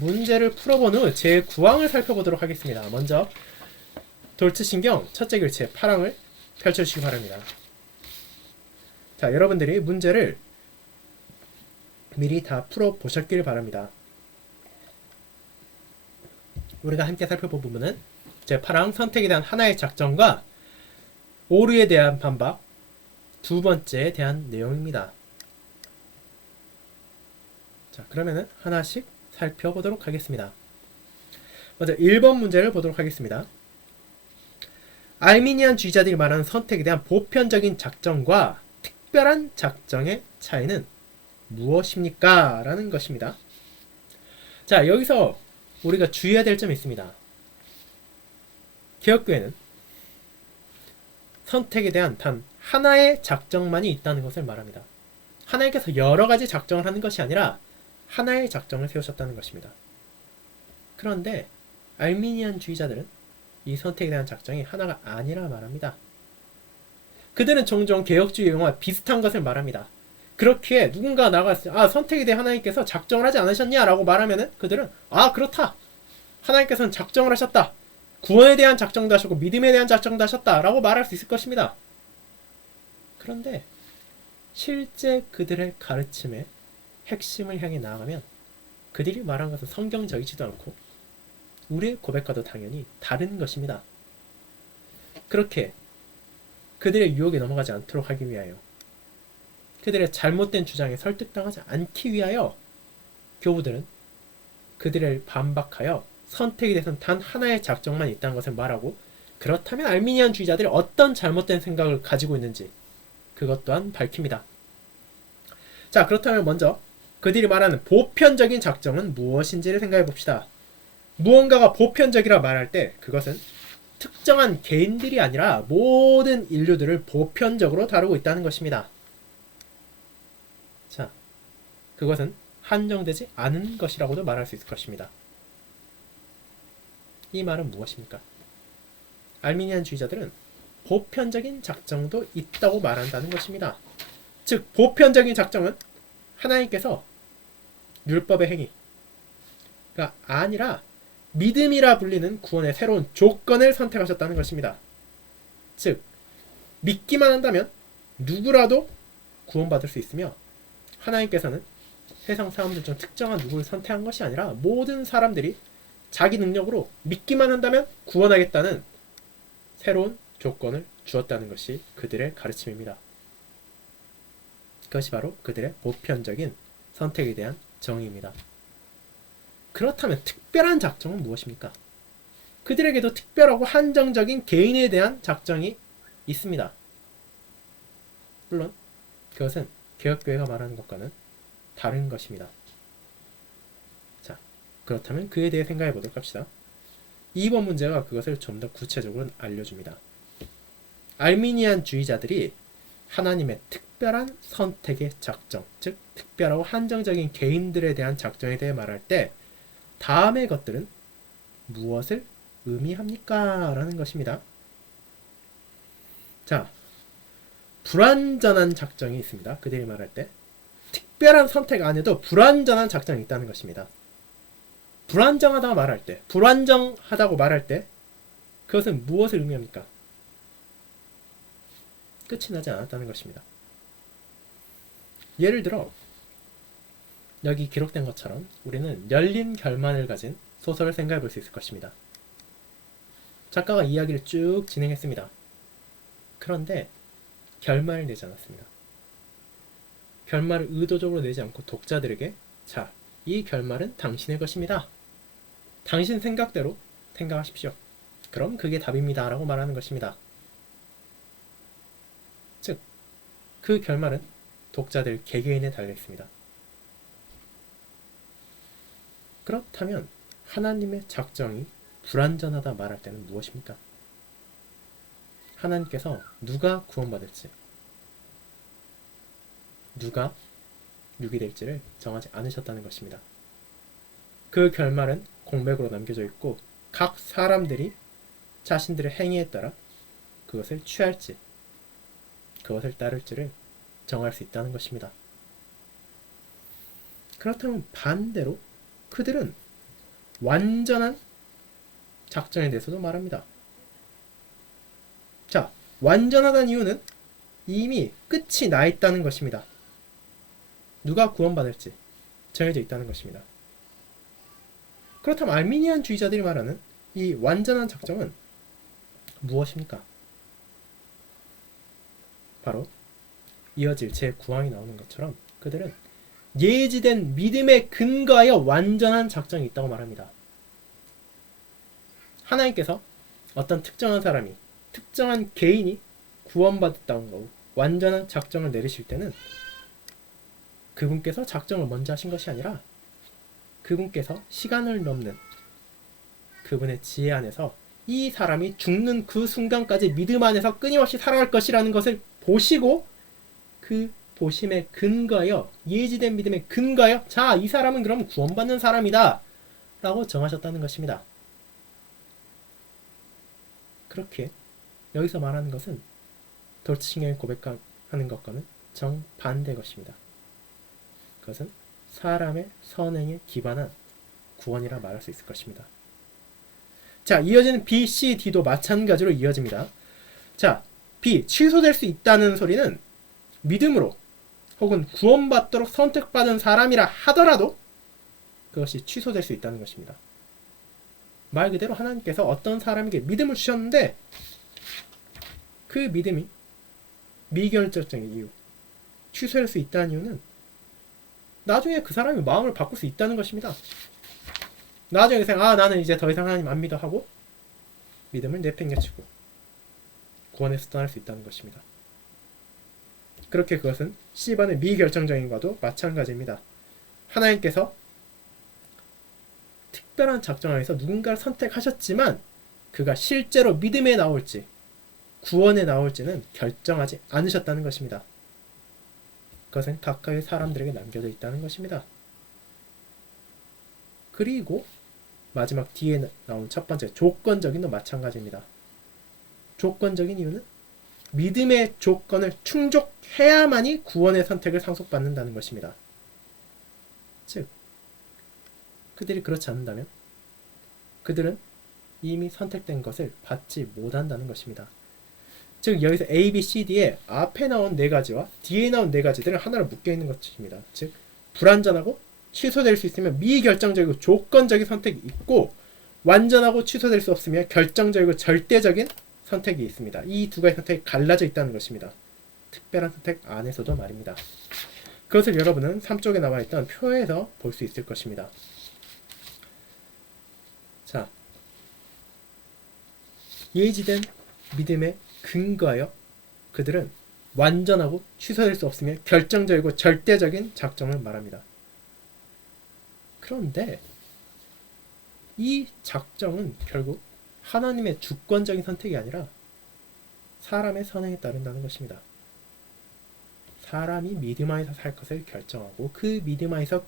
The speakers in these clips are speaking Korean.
문제를 풀어본 후 제9항을 살펴보도록 하겠습니다. 먼저 돌츠신경 첫째 글체 8항을 펼쳐주시기 바랍니다. 자, 여러분들이 문제를 미리 다 풀어보셨길 바랍니다. 우리가 함께 살펴본 부분은 제8항 선택에 대한 하나의 작전과 오류에 대한 반박, 두 번째에 대한 내용입니다. 자, 그러면은 하나씩 살펴보도록 하겠습니다. 먼저 1번 문제를 보도록 하겠습니다. 알미니안주의자들이 말하는 선택에 대한 보편적인 작정과 특별한 작정의 차이는 무엇입니까? 라는 것입니다. 자, 여기서 우리가 주의해야 될 점이 있습니다. 개혁교회는 선택에 대한 단 하나의 작정만이 있다는 것을 말합니다. 하나님께서 여러 가지 작정을 하는 것이 아니라 하나의 작정을 세우셨다는 것입니다. 그런데 알미니안주의자들은 이 선택에 대한 작정이 하나가 아니라 말합니다. 그들은 종종 개혁주의 용어와 비슷한 것을 말합니다. 그렇기에 누군가 나가서 선택에 대해 하나님께서 작정을 하지 않으셨냐? 라고 말하면은 그들은 그렇다. 하나님께서는 작정을 하셨다. 구원에 대한 작정도 하셨고 믿음에 대한 작정도 하셨다. 라고 말할 수 있을 것입니다. 그런데 실제 그들의 가르침의 핵심을 향해 나아가면 그들이 말한 것은 성경적이지도 않고 우리의 고백과도 당연히 다른 것입니다. 그렇게 그들의 유혹에 넘어가지 않도록 하기 위하여, 그들의 잘못된 주장에 설득당하지 않기 위하여 교부들은 그들을 반박하여 선택에 대해서는 단 하나의 작정만 있다는 것을 말하고, 그렇다면 알미니안주의자들이 어떤 잘못된 생각을 가지고 있는지 그것 또한 밝힙니다. 자, 그렇다면 먼저 그들이 말하는 보편적인 작정은 무엇인지를 생각해 봅시다. 무언가가 보편적이라 말할 때 그것은 특정한 개인들이 아니라 모든 인류들을 보편적으로 다루고 있다는 것입니다. 자, 그것은 한정되지 않은 것이라고도 말할 수 있을 것입니다. 이 말은 무엇입니까? 알미니안주의자들은 보편적인 작정도 있다고 말한다는 것입니다. 즉, 보편적인 작정은 하나님께서 율법의 행위가 아니라 믿음이라 불리는 구원의 새로운 조건을 선택하셨다는 것입니다. 즉, 믿기만 한다면 누구라도 구원받을 수 있으며, 하나님께서는 세상 사람들 중 특정한 누구를 선택한 것이 아니라 모든 사람들이 자기 능력으로 믿기만 한다면 구원하겠다는 새로운 조건을 주었다는 것이 그들의 가르침입니다. 그것이 바로 그들의 보편적인 선택에 대한 정의입니다. 그렇다면 특별한 작정은 무엇입니까? 그들에게도 특별하고 한정적인 개인에 대한 작정이 있습니다. 물론 그것은 개혁교회가 말하는 것과는 다른 것입니다. 자, 그렇다면 그에 대해 생각해 보도록 합시다. 2번 문제가 그것을 좀 더 구체적으로 알려줍니다. 알미니안주의자들이 하나님의 특별한 선택의 작정, 즉 특별하고 한정적인 개인들에 대한 작정에 대해 말할 때 다음의 것들은 무엇을 의미합니까? 라는 것입니다. 자, 불완전한 작정이 있습니다. 그들이 말할 때 특별한 선택 안에도 불완전한 작정이 있다는 것입니다. 불완전하다고 말할 때 그것은 무엇을 의미합니까? 끝이 나지 않았다는 것입니다. 예를 들어 여기 기록된 것처럼 우리는 열린 결말을 가진 소설을 생각해 볼 수 있을 것입니다. 작가가 이야기를 쭉 진행했습니다. 그런데 결말을 내지 않았습니다. 결말을 의도적으로 내지 않고 독자들에게 자, 이 결말은 당신의 것입니다. 당신 생각대로 생각하십시오. 그럼 그게 답입니다. 라고 말하는 것입니다. 즉, 그 결말은 독자들 개개인에 달려있습니다. 그렇다면 하나님의 작정이 불완전하다 말할 때는 무엇입니까? 하나님께서 누가 구원받을지, 누가 육이 될지를 정하지 않으셨다는 것입니다. 그 결말은 공백으로 남겨져 있고 각 사람들이 자신들의 행위에 따라 그것을 취할지, 그것을 따를지를 정할 수 있다는 것입니다. 그렇다면 반대로 그들은 완전한 작정에 대해서도 말합니다. 자, 완전하다는 이유는 이미 끝이 나 있다는 것입니다. 누가 구원받을지 정해져 있다는 것입니다. 그렇다면 알미니안주의자들이 말하는 이 완전한 작정은 무엇입니까? 바로 이어질 제9항이 나오는 것처럼 그들은 예지된 믿음에 근거하여 완전한 작정이 있다고 말합니다. 하나님께서 어떤 특정한 사람이, 특정한 개인이 구원받았다는 거, 완전한 작정을 내리실 때는 그분께서 작정을 먼저 하신 것이 아니라 그분께서 시간을 넘는 그분의 지혜 안에서 이 사람이 죽는 그 순간까지 믿음 안에서 끊임없이 살아갈 것이라는 것을 보시고 그 보심에 근거하여, 예지된 믿음에 근거하여, 자, 이 사람은 그럼 구원받는 사람이다 라고 정하셨다는 것입니다. 그렇게 여기서 말하는 것은 돌츠신경이 고백하는 것과는 정반대의 것입니다. 그것은 사람의 선행에 기반한 구원이라 말할 수 있을 것입니다. 자, 이어지는 B, C, D도 마찬가지로 이어집니다. 자, B, 취소될 수 있다는 소리는 믿음으로 혹은 구원받도록 선택받은 사람이라 하더라도 그것이 취소될 수 있다는 것입니다. 말 그대로 하나님께서 어떤 사람에게 믿음을 주셨는데 그 믿음이 미결정적인 이유, 취소할 수 있다는 이유는 나중에 그 사람이 마음을 바꿀 수 있다는 것입니다. 나중에 나는 이제 더 이상 하나님 안 믿어 하고 믿음을 내팽개치고 구원에서 떠날 수 있다는 것입니다. 그렇게 그것은 C번의 미결정적인 것도 마찬가지입니다. 하나님께서 특별한 작정 안에서 누군가를 선택하셨지만 그가 실제로 믿음에 나올지 구원에 나올지는 결정하지 않으셨다는 것입니다. 그것은 각각의 사람들에게 남겨져 있다는 것입니다. 그리고 마지막 뒤에 나온 첫 번째 조건적인도 마찬가지입니다. 조건적인 이유는 믿음의 조건을 충족해야만이 구원의 선택을 상속받는다는 것입니다. 즉, 그들이 그렇지 않는다면 그들은 이미 선택된 것을 받지 못한다는 것입니다. 즉, 여기서 A, B, C, D에 앞에 나온 네 가지와 뒤에 나온 네 가지들은 하나로 묶여있는 것입니다. 즉, 불완전하고 취소될 수 있으면 미결정적이고 조건적인 선택이 있고 완전하고 취소될 수 없으면 결정적이고 절대적인 선택이 있습니다. 이 두 가지 선택이 갈라져 있다는 것입니다. 특별한 선택 안에서도 말입니다. 그것을 여러분은 3쪽에 나와있던 표에서 볼 수 있을 것입니다. 자, 예지된 믿음에 근거하여 그들은 완전하고 취소될 수 없으며 결정적이고 절대적인 작정을 말합니다. 그런데 이 작정은 결국 하나님의 주권적인 선택이 아니라 사람의 선행에 따른다는 것입니다. 사람이 믿음 안에서 살 것을 결정하고 그 믿음 안에서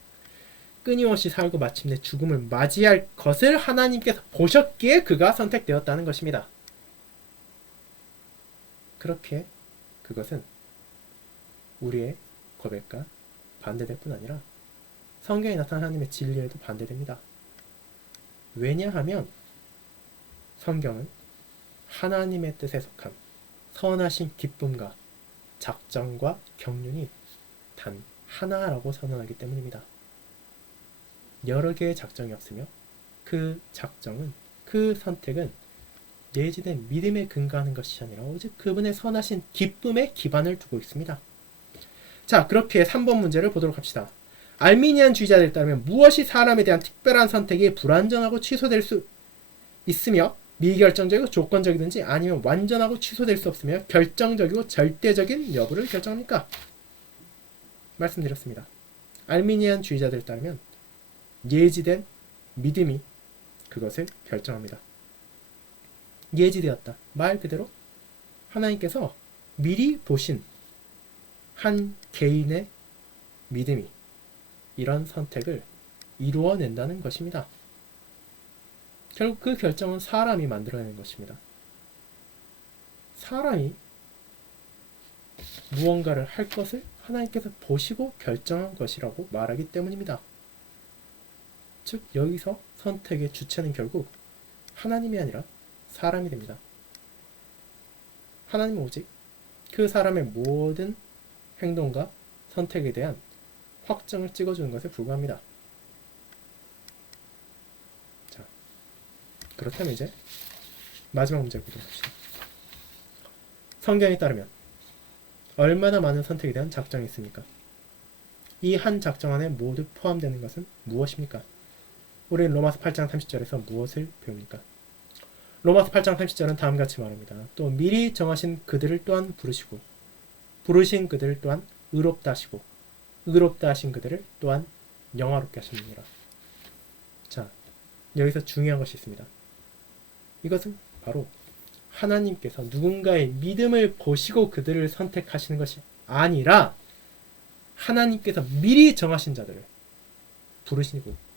끊임없이 살고 마침내 죽음을 맞이할 것을 하나님께서 보셨기에 그가 선택되었다는 것입니다. 그렇게 그것은 우리의 고백과 반대될 뿐 아니라 성경에 나타난 하나님의 진리에도 반대됩니다. 왜냐하면 성경은 하나님의 뜻에 속한 선하신 기쁨과 작정과 경륜이 단 하나라고 선언하기 때문입니다. 여러 개의 작정이 없으며 그 작정은, 그 선택은 예지된 믿음에 근거하는 것이 아니라 오직 그분의 선하신 기쁨에 기반을 두고 있습니다. 자, 그렇게 3번 문제를 보도록 합시다. 알미니안주의자들에 따르면 무엇이 사람에 대한 특별한 선택이 불완전하고 취소될 수 있으며 미결정적이고 조건적이든지 아니면 완전하고 취소될 수 없으며 결정적이고 절대적인 여부를 결정합니까? 말씀드렸습니다. 알미니안주의자들에 따르면 예지된 믿음이 그것을 결정합니다. 예지되었다. 말 그대로 하나님께서 미리 보신 한 개인의 믿음이 이런 선택을 이루어낸다는 것입니다. 결국 그 결정은 사람이 만들어내는 것입니다. 사람이 무언가를 할 것을 하나님께서 보시고 결정한 것이라고 말하기 때문입니다. 즉 여기서 선택의 주체는 결국 하나님이 아니라 사람이 됩니다. 하나님은 오직 그 사람의 모든 행동과 선택에 대한 확정을 찍어주는 것에 불과합니다. 자, 그렇다면 이제 마지막 문제를 보도록 합시다. 성경에 따르면 얼마나 많은 선택에 대한 작정이 있습니까? 이 한 작정 안에 모두 포함되는 것은 무엇입니까? 우리는 로마서 8장 30절에서 무엇을 배웁니까? 로마서 8장 30절은 다음같이 말합니다. 또 미리 정하신 그들을 또한 부르시고 부르신 그들을 또한 의롭다 하시고 의롭다 하신 그들을 또한 영화롭게 하셨느니라. 자, 여기서 중요한 것이 있습니다. 이것은 바로 하나님께서 누군가의 믿음을 보시고 그들을 선택하시는 것이 아니라 하나님께서 미리 정하신 자들을 부르시고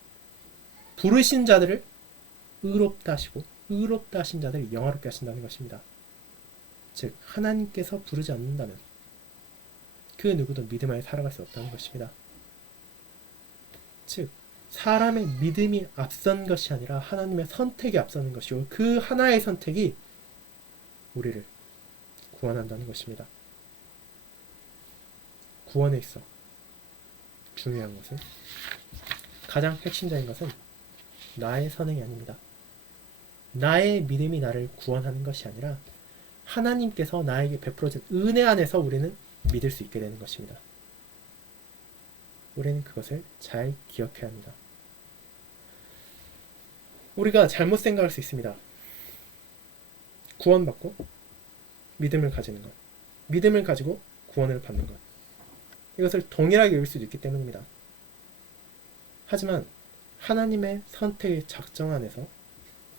부르신 자들을 의롭다 하시고 의롭다 하신 자들을 영화롭게 하신다는 것입니다. 즉 하나님께서 부르지 않는다면 그 누구도 믿음 안에 살아갈 수 없다는 것입니다. 즉 사람의 믿음이 앞선 것이 아니라 하나님의 선택이 앞서는 것이고 그 하나의 선택이 우리를 구원한다는 것입니다. 구원에 있어 중요한 것은 가장 핵심적인 것은 나의 선행이 아닙니다. 나의 믿음이 나를 구원하는 것이 아니라 하나님께서 나에게 베풀어진 은혜 안에서 우리는 믿을 수 있게 되는 것입니다. 우리는 그것을 잘 기억해야 합니다. 우리가 잘못 생각할 수 있습니다. 구원받고 믿음을 가지는 것, 믿음을 가지고 구원을 받는 것, 이것을 동일하게 여길 수도 있기 때문입니다. 하지만 하나님의 선택의 작정 안에서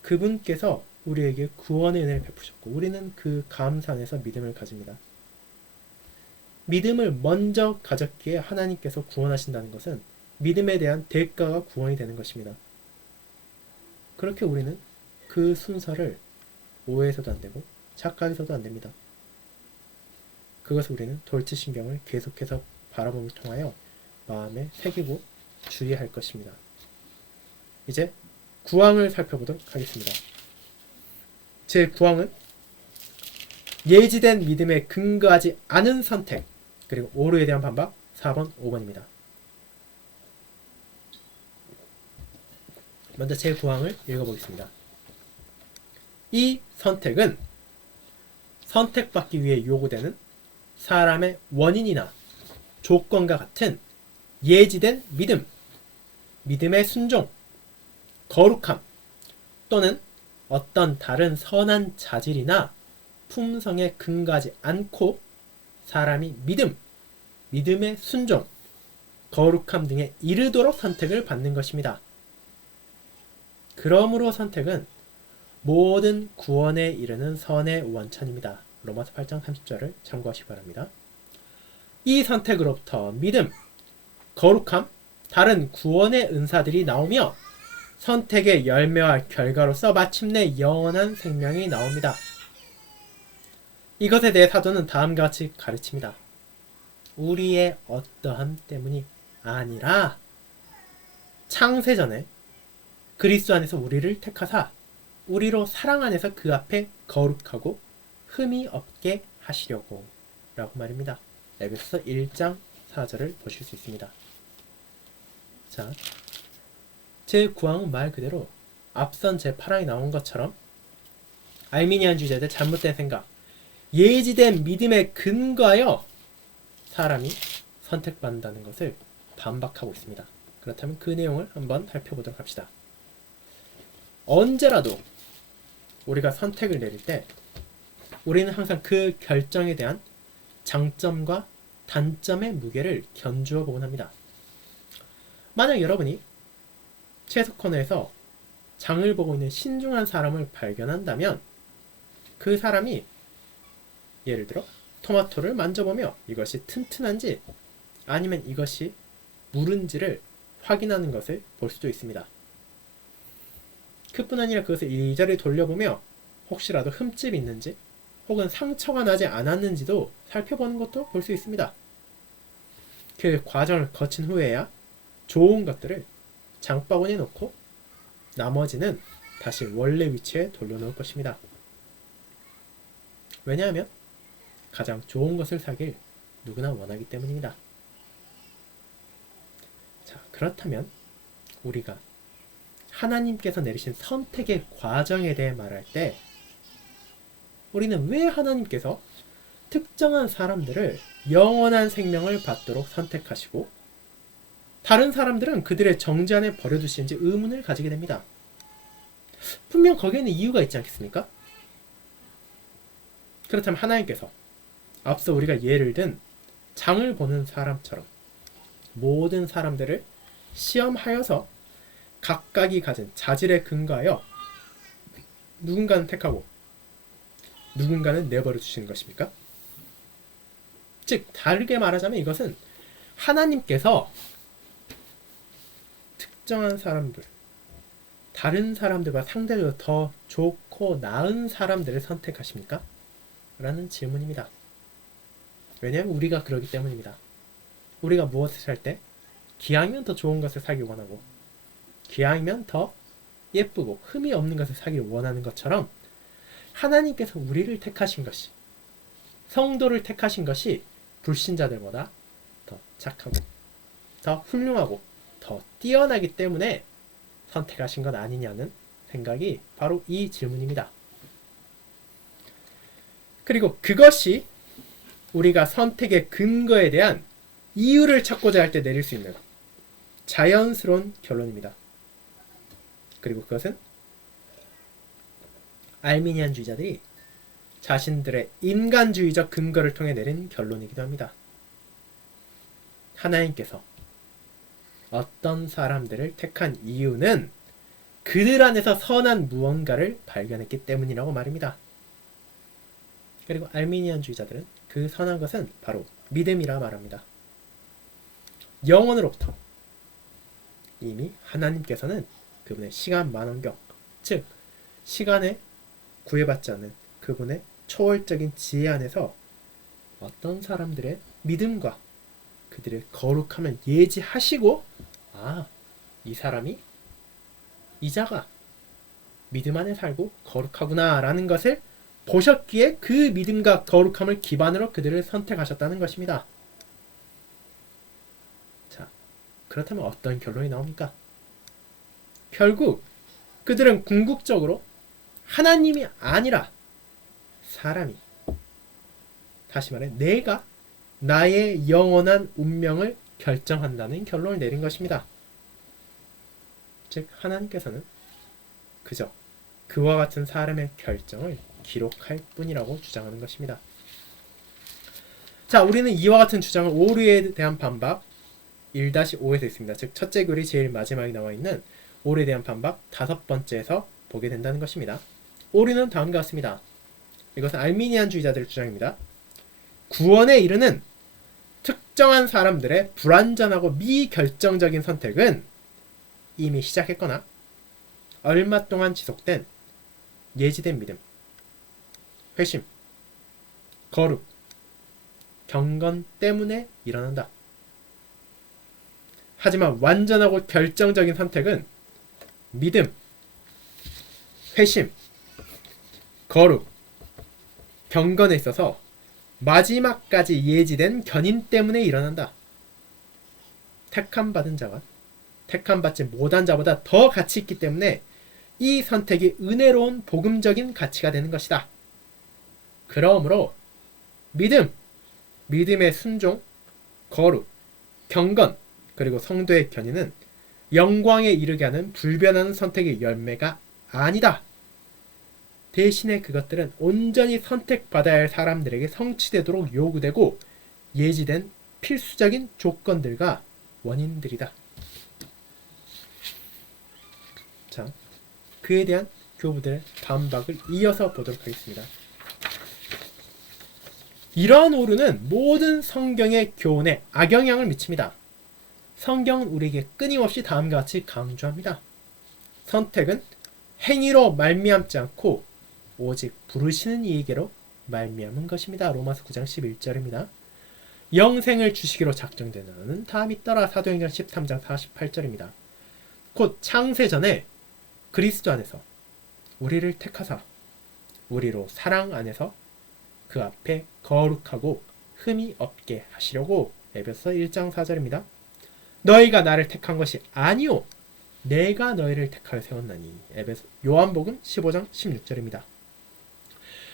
그분께서 우리에게 구원의 은혜를 베푸셨고 우리는 그 감사 안에서 믿음을 가집니다. 믿음을 먼저 가졌기에 하나님께서 구원하신다는 것은 믿음에 대한 대가가 구원이 되는 것입니다. 그렇게 우리는 그 순서를 오해해서도 안 되고 착각해서도 안 됩니다. 그것을 우리는 돌치신경을 계속해서 바라봄을 통하여 마음에 새기고 주의할 것입니다. 이제 구항을 살펴보도록 하겠습니다. 제 구항은 예지된 믿음에 근거하지 않은 선택 그리고 오류에 대한 반박 4번, 5번입니다. 먼저 제 구항을 읽어보겠습니다. 이 선택은 선택받기 위해 요구되는 사람의 원인이나 조건과 같은 예지된 믿음, 믿음의 순종, 거룩함 또는 어떤 다른 선한 자질이나 품성에 근거하지 않고 사람이 믿음, 믿음의 순종, 거룩함 등에 이르도록 선택을 받는 것입니다. 그러므로 선택은 모든 구원에 이르는 선의 원천입니다. 로마서 8장 30절을 참고하시기 바랍니다. 이 선택으로부터 믿음, 거룩함, 다른 구원의 은사들이 나오며 선택의 열매와 결과로서 마침내 영원한 생명이 나옵니다. 이것에 대해 사도는 다음과 같이 가르칩니다. 우리의 어떠함 때문이 아니라 창세전에 그리스도 안에서 우리를 택하사 우리로 사랑 안에서 그 앞에 거룩하고 흠이 없게 하시려고 라고 말입니다. 에베소서 1장 4절을 보실 수 있습니다. 자, 제 구항은 말 그대로 앞선 제 8항에 나온 것처럼 알미니안주의자들 잘못된 생각, 예지된 믿음에 근거하여 사람이 선택받는다는 것을 반박하고 있습니다. 그렇다면 그 내용을 한번 살펴보도록 합시다. 언제라도 우리가 선택을 내릴 때 우리는 항상 그 결정에 대한 장점과 단점의 무게를 견주어 보곤 합니다. 만약 여러분이 채소 코너에서 장을 보고 있는 신중한 사람을 발견한다면 그 사람이 예를 들어 토마토를 만져보며 이것이 튼튼한지 아니면 이것이 무른지를 확인하는 것을 볼 수도 있습니다. 그뿐 아니라 그것을 이리저리 돌려보며 혹시라도 흠집이 있는지 혹은 상처가 나지 않았는지도 살펴보는 것도 볼 수 있습니다. 그 과정을 거친 후에야 좋은 것들을 장바구니에 넣고 나머지는 다시 원래 위치에 돌려놓을 것입니다. 왜냐하면 가장 좋은 것을 사길 누구나 원하기 때문입니다. 자, 그렇다면 우리가 하나님께서 내리신 선택의 과정에 대해 말할 때 우리는 왜 하나님께서 특정한 사람들을 영원한 생명을 받도록 선택하시고 다른 사람들은 그들의 정죄 안에 버려두시는지 의문을 가지게 됩니다. 분명 거기에는 이유가 있지 않겠습니까? 그렇다면 하나님께서 앞서 우리가 예를 든 장을 보는 사람처럼 모든 사람들을 시험하여서 각각이 가진 자질에 근거하여 누군가는 택하고 누군가는 내버려 두시는 것입니까? 즉 다르게 말하자면 이것은 하나님께서 특정한 사람들, 다른 사람들과 상대적으로 더 좋고 나은 사람들을 선택하십니까? 라는 질문입니다. 왜냐하면 우리가 그러기 때문입니다. 우리가 무엇을 살 때 기왕이면 더 좋은 것을 사기 원하고 기왕이면 더 예쁘고 흠이 없는 것을 사기 원하는 것처럼 하나님께서 우리를 택하신 것이 성도를 택하신 것이 불신자들보다 더 착하고 더 훌륭하고 더 뛰어나기 때문에 선택하신 것 아니냐는 생각이 바로 이 질문입니다. 그리고 그것이 우리가 선택의 근거에 대한 이유를 찾고자 할 때 내릴 수 있는 자연스러운 결론입니다. 그리고 그것은 알미니안주의자들이 자신들의 인간주의적 근거를 통해 내린 결론이기도 합니다. 하나님께서 어떤 사람들을 택한 이유는 그들 안에서 선한 무언가를 발견했기 때문이라고 말입니다. 그리고 알미니안주의자들은 그 선한 것은 바로 믿음이라 말합니다. 영원으로부터 이미 하나님께서는 그분의 시간 만원경, 즉 시간에 구애받지 않는 그분의 초월적인 지혜 안에서 어떤 사람들의 믿음과 그들의 거룩함을 예지하시고 이 사람이 이자가 믿음 안에 살고 거룩하구나 라는 것을 보셨기에 그 믿음과 거룩함을 기반으로 그들을 선택하셨다는 것입니다. 자, 그렇다면 어떤 결론이 나옵니까? 결국 그들은 궁극적으로 하나님이 아니라 사람이, 다시 말해 내가 나의 영원한 운명을 결정한다는 결론을 내린 것입니다. 즉 하나님께서는 그저 그와 같은 사람의 결정을 기록할 뿐이라고 주장하는 것입니다. 자, 우리는 이와 같은 주장을 오류에 대한 반박 1-5에서 있습니다. 즉 첫째 글이 제일 마지막에 나와 있는 오류에 대한 반박 5번째에서 보게 된다는 것입니다. 오류는 다음과 같습니다. 이것은 알미니안주의자들의 주장입니다. 구원에 이르는 특정한 사람들의 불완전하고 미결정적인 선택은 이미 시작했거나 얼마 동안 지속된 예지된 믿음, 회심, 거룩, 경건 때문에 일어난다. 하지만 완전하고 결정적인 선택은 믿음, 회심, 거룩, 경건에 있어서 마지막까지 예지된 견인 때문에 일어난다. 택함받은 자가 택함받지 못한 자보다 더 가치 있기 때문에 이 선택이 은혜로운 복음적인 가치가 되는 것이다. 그러므로 믿음, 믿음의 순종, 거룩, 경건, 그리고 성도의 견인은 영광에 이르게 하는 불변하는 선택의 열매가 아니다. 대신에 그것들은 온전히 선택받아야 할 사람들에게 성취되도록 요구되고 예지된 필수적인 조건들과 원인들이다. 자, 그에 대한 교부들의 반박을 이어서 보도록 하겠습니다. 이러한 오류는 모든 성경의 교훈에 악영향을 미칩니다. 성경은 우리에게 끊임없이 다음과 같이 강조합니다. 선택은 행위로 말미암지 않고 오직 부르시는 이에게로 말미암은 것입니다. 로마서 9장 11절입니다. 영생을 주시기로 작정된 자는 다 믿더라. 사도행전 13장 48절입니다. 곧 창세 전에 그리스도 안에서 우리를 택하사 우리로 사랑 안에서 그 앞에 거룩하고 흠이 없게 하시려고. 에베소서 1장 4절입니다. 너희가 나를 택한 것이 아니오 내가 너희를 택하여 세웠나니. 요한복음 15장 16절입니다.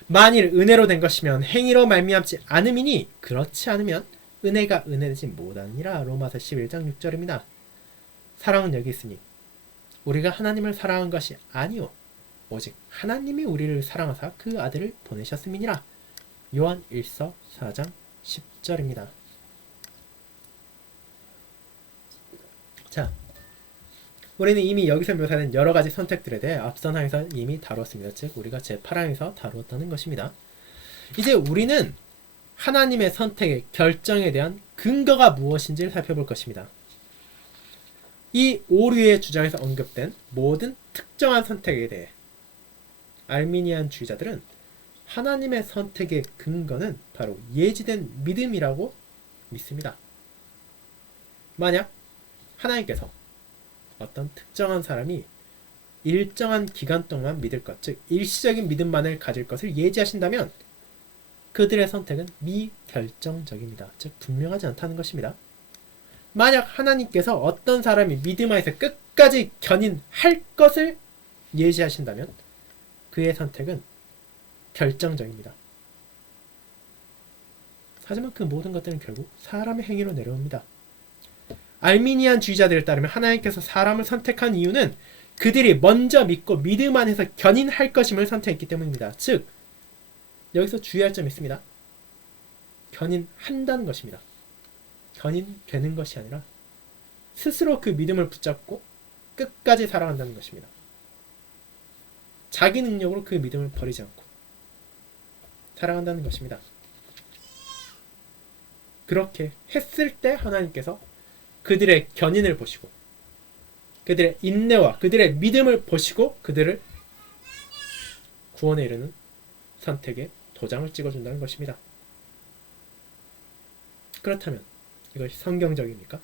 만일 은혜로 된 것이면 행위로 말미암지 않음이니 그렇지 않으면 은혜가 은혜되지 못하니라. 로마서 11장 6절입니다. 사랑은 여기 있으니 우리가 하나님을 사랑한 것이 아니오 오직 하나님이 우리를 사랑하사 그 아들을 보내셨음이니라. 요한 1서 4장 10절입니다. 자, 우리는 이미 여기서 묘사된 여러 가지 선택들에 대해 앞선 항에서 이미 다루었습니다. 즉 우리가 제8항에서 다루었다는 것입니다. 이제 우리는 하나님의 선택의 결정에 대한 근거가 무엇인지를 살펴볼 것입니다. 이 오류의 주장에서 언급된 모든 특정한 선택에 대해 알미니안 주의자들은 하나님의 선택의 근거는 바로 예지된 믿음이라고 믿습니다. 만약 하나님께서 어떤 특정한 사람이 일정한 기간 동안 믿을 것, 즉 일시적인 믿음만을 가질 것을 예지하신다면 그들의 선택은 미결정적입니다. 즉 분명하지 않다는 것입니다. 만약 하나님께서 어떤 사람이 믿음 안에서 끝까지 견인할 것을 예지하신다면 그의 선택은 결정적입니다. 하지만 그 모든 것들은 결국 사람의 행위로 내려옵니다. 알미니안 주의자들에 따르면 하나님께서 사람을 선택한 이유는 그들이 먼저 믿고 믿음 안에서 견인할 것임을 선택했기 때문입니다. 즉 여기서 주의할 점이 있습니다. 견인한다는 것입니다. 견인되는 것이 아니라 스스로 그 믿음을 붙잡고 끝까지 살아간다는 것입니다. 자기 능력으로 그 믿음을 버리지 않고 살아간다는 것입니다. 그렇게 했을 때 하나님께서 그들의 견인을 보시고 그들의 인내와 그들의 믿음을 보시고 그들을 구원에 이르는 선택에 도장을 찍어준다는 것입니다. 그렇다면 이것이 성경적입니까?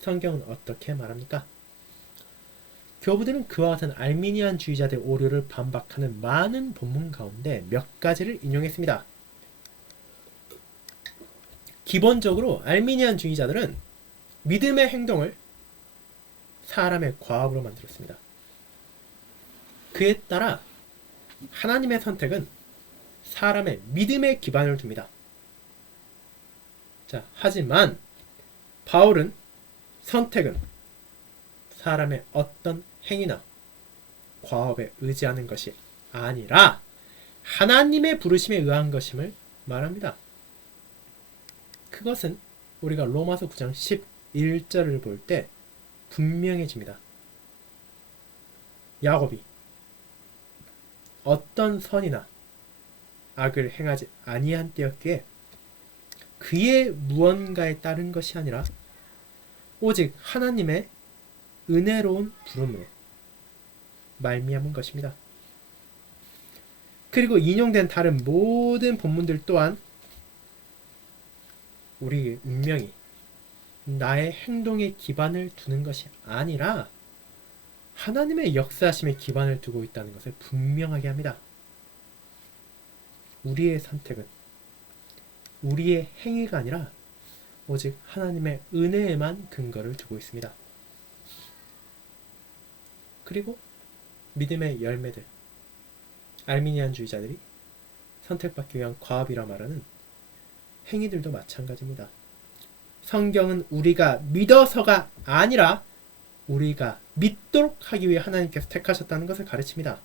성경은 어떻게 말합니까? 교부들은 그와 같은 알미니안 주의자들의 오류를 반박하는 많은 본문 가운데 몇 가지를 인용했습니다. 기본적으로 알미니안 주의자들은 믿음의 행동을 사람의 과업으로 만들었습니다. 그에 따라 하나님의 선택은 사람의 믿음에 기반을 둡니다. 자, 하지만 바울은 선택은 사람의 어떤 행위나 과업에 의지하는 것이 아니라 하나님의 부르심에 의한 것임을 말합니다. 그것은 우리가 로마서 9장 11절을 볼 때 분명해집니다. 야곱이 어떤 선이나 악을 행하지 아니한 때였기에 그의 무언가에 따른 것이 아니라 오직 하나님의 은혜로운 부름으로 말미암은 것입니다. 그리고 인용된 다른 모든 본문들 또한 우리의 운명이 나의 행동에 기반을 두는 것이 아니라 하나님의 역사하심에 기반을 두고 있다는 것을 분명하게 합니다. 우리의 선택은 우리의 행위가 아니라 오직 하나님의 은혜에만 근거를 두고 있습니다. 그리고 믿음의 열매들, 알미니안 주의자들이 선택받기 위한 과업이라 말하는 행위들도 마찬가지입니다. 성경은 우리가 믿어서가 아니라 우리가 믿도록 하기 위해 하나님께서 택하셨다는 것을 가르칩니다.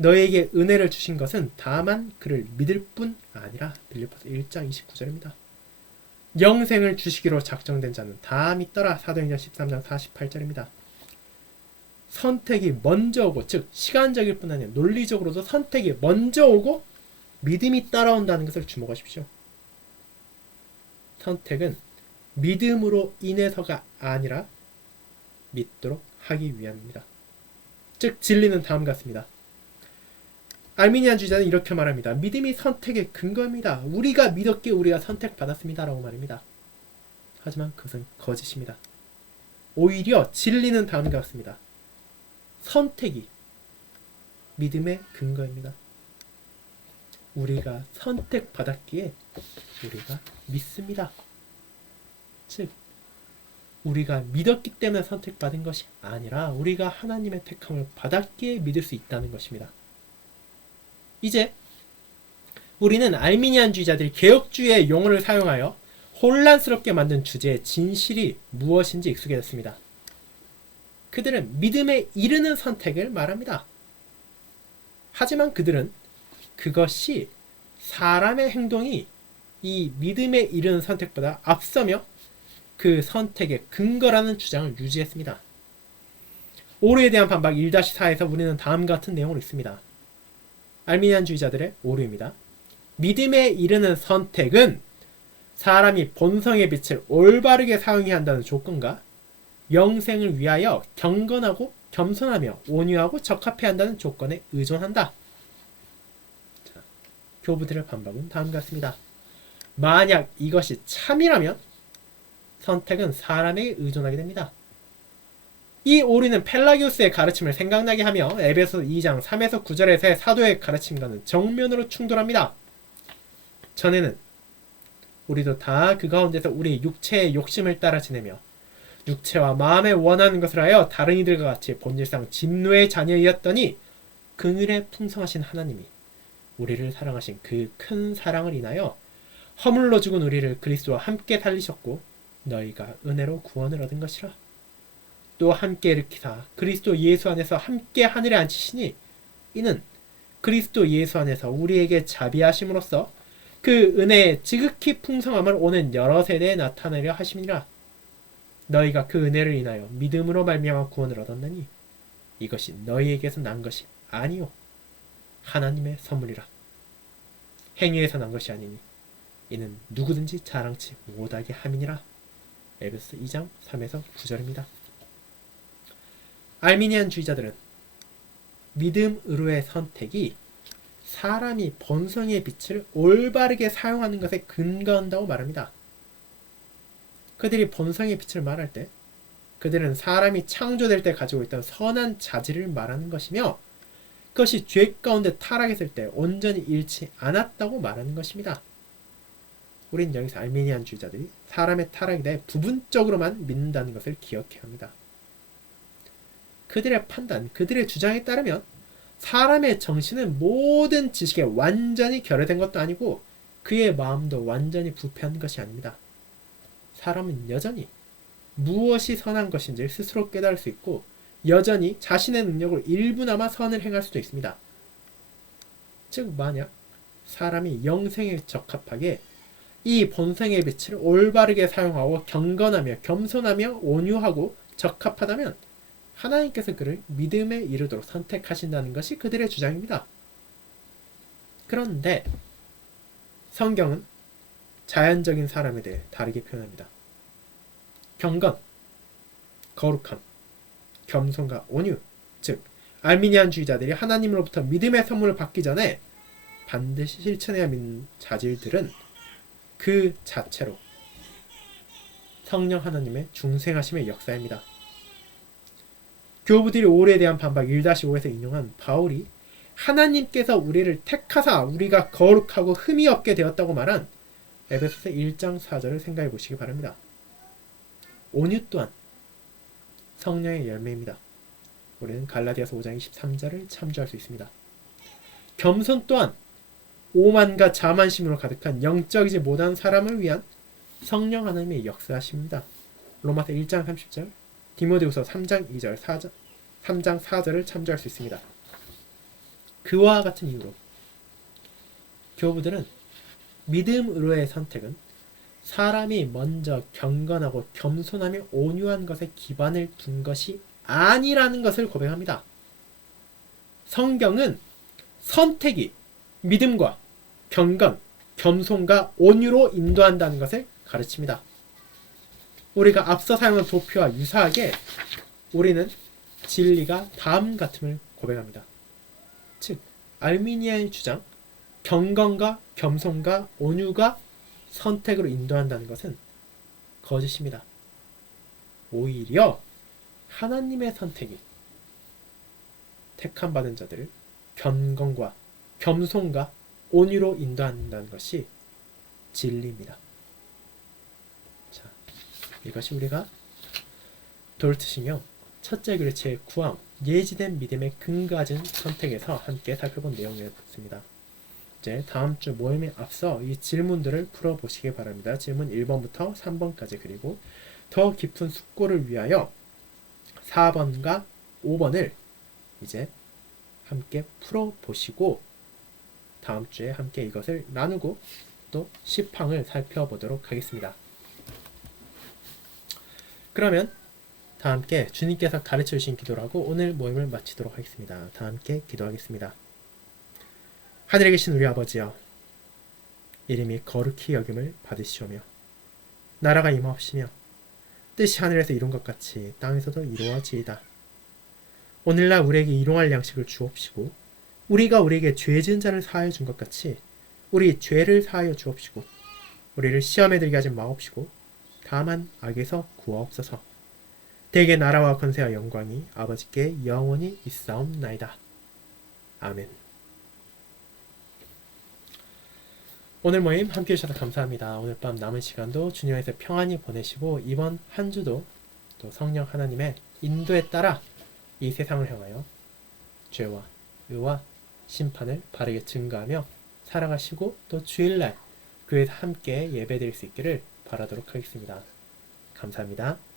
너에게 은혜를 주신 것은 다만 그를 믿을 뿐 아니라. 빌립보서 1장 29절입니다. 영생을 주시기로 작정된 자는 다 믿더라. 사도행전 13장 48절입니다. 선택이 먼저 오고, 즉 시간적일 뿐 아니라 논리적으로도 선택이 먼저 오고 믿음이 따라온다는 것을 주목하십시오. 선택은 믿음으로 인해서가 아니라 믿도록 하기 위함입니다. 즉 진리는 다음과 같습니다. 알미니안 주의자는 이렇게 말합니다. 믿음이 선택의 근거입니다. 우리가 믿었기에 우리가 선택받았습니다 라고 말입니다. 하지만 그것은 거짓입니다. 오히려 진리는 다음과 같습니다. 선택이 믿음의 근거입니다. 우리가 선택받았기에 우리가 믿습니다. 즉 우리가 믿었기 때문에 선택받은 것이 아니라 우리가 하나님의 택함을 받았기에 믿을 수 있다는 것입니다. 이제 우리는 알미니안주의자들이 개혁주의의 용어를 사용하여 혼란스럽게 만든 주제의 진실이 무엇인지 익숙해졌습니다. 그들은 믿음에 이르는 선택을 말합니다. 하지만 그들은 그것이 사람의 행동이 이 믿음에 이르는 선택보다 앞서며 그 선택의 근거라는 주장을 유지했습니다. 오류에 대한 반박 1-4에서 우리는 다음과 같은 내용을 읽습니다. 알미니안주의자들의 오류입니다. 믿음에 이르는 선택은 사람이 본성의 빛을 올바르게 사용해야 한다는 조건과 영생을 위하여 경건하고 겸손하며 온유하고 적합해야 한다는 조건에 의존한다. 자, 교부들의 반박은 다음과 같습니다. 만약 이것이 참이라면 선택은 사람에게 의존하게 됩니다. 이 오류는 펠라기우스의 가르침을 생각나게 하며 에베소서 2장 3에서 9절에서의 사도의 가르침과는 정면으로 충돌합니다. 전에는 우리도 다 그 가운데서 우리 육체의 욕심을 따라 지내며 육체와 마음에 원하는 것을 하여 다른 이들과 같이 본질상 진노의 자녀이었더니 긍휼에 풍성하신 하나님이 우리를 사랑하신 그 큰 사랑을 인하여 허물로 죽은 우리를 그리스도와 함께 살리셨고 너희가 은혜로 구원을 얻은 것이라. 또 함께 일으키사 그리스도 예수 안에서 함께 하늘에 앉히시니 이는 그리스도 예수 안에서 우리에게 자비하심으로써 그 은혜의 지극히 풍성함을 오는 여러 세대에 나타내려 하심이라. 너희가 그 은혜를 인하여 믿음으로 말미암아 구원을 얻었나니 이것이 너희에게서 난 것이 아니요 하나님의 선물이라. 행위에서 난 것이 아니니 이는 누구든지 자랑치 못하게 함이니라. 에베소 2장 3에서 9절입니다. 알미니안주의자들은 믿음으로의 선택이 사람이 본성의 빛을 올바르게 사용하는 것에 근거한다고 말합니다. 그들이 본성의 빛을 말할 때 그들은 사람이 창조될 때 가지고 있던 선한 자질을 말하는 것이며 그것이 죄 가운데 타락했을 때 온전히 잃지 않았다고 말하는 것입니다. 우린 여기서 알미니안주의자들이 사람의 타락에 대해 부분적으로만 믿는다는 것을 기억해야 합니다. 그들의 판단, 그들의 주장에 따르면 사람의 정신은 모든 지식에 완전히 결여된 것도 아니고 그의 마음도 완전히 부패한 것이 아닙니다. 사람은 여전히 무엇이 선한 것인지 스스로 깨달을 수 있고 여전히 자신의 능력으로 일부나마 선을 행할 수도 있습니다. 즉 만약 사람이 영생에 적합하게 이 본성의 빛을 올바르게 사용하고 경건하며 겸손하며 온유하고 적합하다면 하나님께서 그를 믿음에 이르도록 선택하신다는 것이 그들의 주장입니다. 그런데 성경은 자연적인 사람에 대해 다르게 표현합니다. 경건, 거룩함, 겸손과 온유, 즉 알미니안주의자들이 하나님으로부터 믿음의 선물을 받기 전에 반드시 실천해야 하는 자질들은 그 자체로 성령 하나님의 중생하심의 역사입니다. 교부들이 오류에 대한 반박 1-5에서 인용한 바울이 하나님께서 우리를 택하사 우리가 거룩하고 흠이 없게 되었다고 말한 에베소서 1장 4절을 생각해 보시기 바랍니다. 온유 또한 성령의 열매입니다. 우리는 갈라디아서 5장 23절을 참조할 수 있습니다. 겸손 또한 오만과 자만심으로 가득한 영적이지 못한 사람을 위한 성령 하나님의 역사하십니다. 로마서 1장 30절, 디모데후서 3장 2절, 3장 4절을 참조할 수 있습니다. 그와 같은 이유로 교부들은 믿음으로의 선택은 사람이 먼저 경건하고 겸손하며 온유한 것에 기반을 둔 것이 아니라는 것을 고백합니다. 성경은 선택이 믿음과 경건, 겸손과 온유로 인도한다는 것을 가르칩니다. 우리가 앞서 사용한 도표와 유사하게 우리는 진리가 다음 같음을 고백합니다. 즉, 알미니아의 주장, 경건과 겸손과 온유가 선택으로 인도한다는 것은 거짓입니다. 오히려 하나님의 선택이 택함 받은 자들을 견건과 겸손과 온유로 인도한다는 것이 진리입니다. 자, 이것이 우리가 도르트신경 첫째 그리스의 구함, 예지된 믿음의 근거진 선택에서 함께 살펴본 내용이었습니다. 이제 다음 주 모임에 앞서 이 질문들을 풀어보시기 바랍니다. 질문 1번부터 3번까지 그리고 더 깊은 숙고를 위하여 4번과 5번을 이제 함께 풀어보시고 다음 주에 함께 이것을 나누고 또 시황을 살펴보도록 하겠습니다. 그러면 다 함께 주님께서 가르쳐 주신 기도를 하고 오늘 모임을 마치도록 하겠습니다. 다 함께 기도하겠습니다. 하늘에 계신 우리 아버지여, 이름이 거룩히 여김을 받으시오며 나라가 임하옵시며 뜻이 하늘에서 이룬 것 같이 땅에서도 이루어지이다. 오늘날 우리에게 일용할 양식을 주옵시고 우리가 우리에게 죄 지은 자를 사하여 준 것 같이 우리 죄를 사하여 주옵시고 우리를 시험에 들게 하지 마옵시고 다만 악에서 구하옵소서. 대개 나라와 권세와 영광이 아버지께 영원히 있사옵나이다. 아멘. 오늘 모임 함께해 주셔서 감사합니다. 오늘 밤 남은 시간도 주님 안에서 평안히 보내시고 이번 한 주도 또 성령 하나님의 인도에 따라 이 세상을 향하여 죄와 의와 심판을 바르게 증거하며 살아가시고 또 주일날 교회에서 함께 예배드릴 수 있기를 바라도록 하겠습니다. 감사합니다.